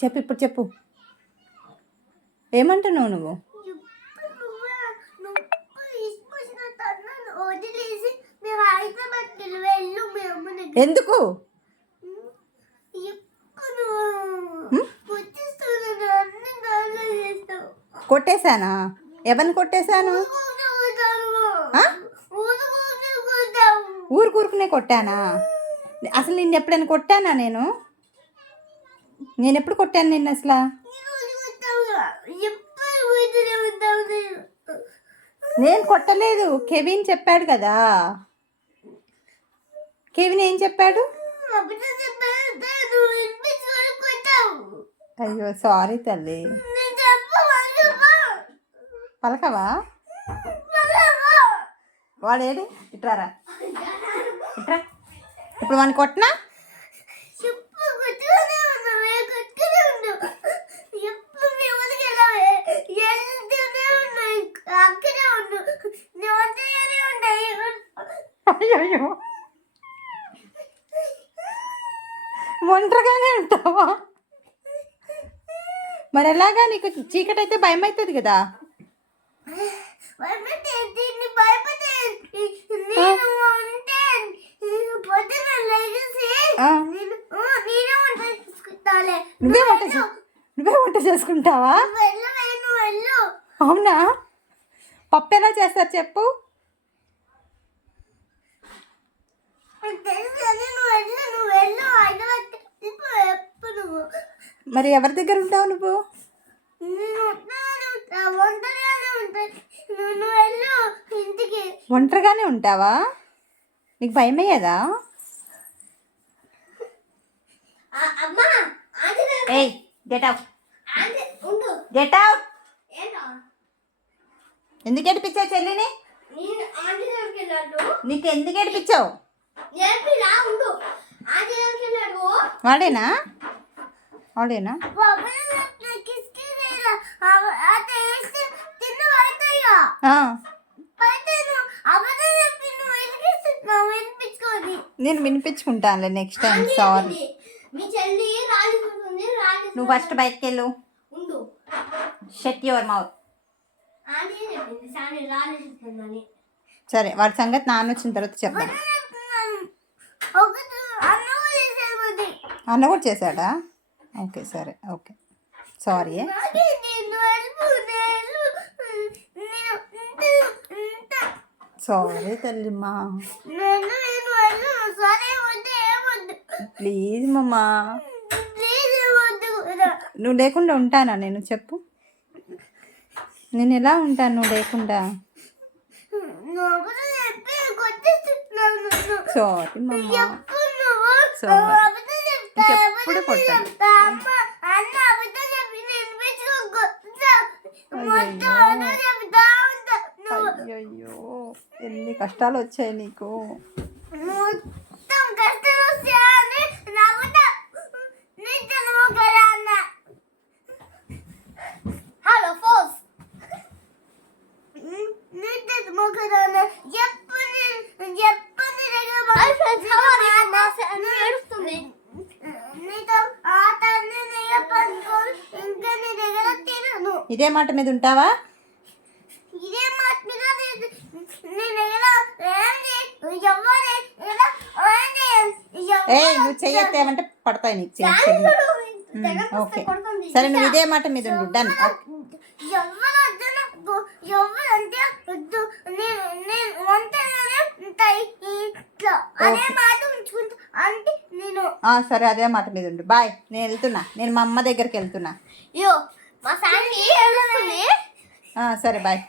చెప్పు, ఇప్పుడు చెప్పు. ఏమంటున్నావు నువ్వు? ఎందుకు? కొట్టేశానా? ఎవరిని కొట్టేశాను? ఊరుకునే కొట్టానా? అసలు నిన్ను ఎప్పుడైనా కొట్టానా? నేను ఎప్పుడు కొట్టాను నిన్ను అసలు? నేను కొట్టలేదు. కెవిన్ చెప్పాడు కదా. కెవిన్ ఏం చెప్పాడు? అయ్యో సారీ తల్లి. పలకవా? వాడేడి? ఇట్రారా, ఇట్రా. ఇప్పుడు వాడిని కొట్టనా? అయ్యో ఒంటరిగానే ఉంటావా? మరి ఎలాగా? నీకు చీకటి అయితే భయం అవుతుంది కదా. నువ్వే వంట చేసుకుంటావా? అవునా? పప్పు ఎలా చేస్తారు చెప్పు. మరి ఎవరి దగ్గర ఉంటావు నువ్వు? ఒంటరిగానే ఉంటావా? నీకు భయం అయ్యేదా? ఏయ్ గెట్ అవుట్, గెట్ అవుట్. ఎందుకు ఏడిపించావు చెల్లిని? నీకు ఎందుకు ఏడిపించావు? వాడేనా? వాడేనా? నేను వినిపించుకుంటానులే నెక్స్ట్ టైం. సారీ. నువ్వు ఫస్ట్ బయటకు వెళ్ళు. Shut your mouth. సరే, వాడి సంగతి నాన్న వచ్చిన తర్వాత చెప్పాను. అన్న కూడా చేశాడా? ఓకే సరే, ఓకే సారీ. సారీ తల్లిమ్మా, ప్లీజ్ మమ్మా. నువ్వు లేకుండా ఉంటానా నేను? చెప్పు, నేను ఎలా ఉంటాను నువ్వు లేకుండా? సారీ మమ్మా, సారీ. ఇంకెప్పుడు కొట్టాను. అయ్యో ఎన్ని కష్టాలు వచ్చాయి నీకు. ఇదే మాట మీద ఉంటావా? నువ్వు చెయ్యొద్దేమంటే పడతాయి నీకు. ఓకే సరే, నువ్వు ఇదే మాట మీద ఉండు. డన్. సరే, అదే మాట మీద ఉండు. బాయ్. నేను వెళ్తున్నా. నేను మా అమ్మ దగ్గరికి వెళ్తున్నా. సరే బాయ్.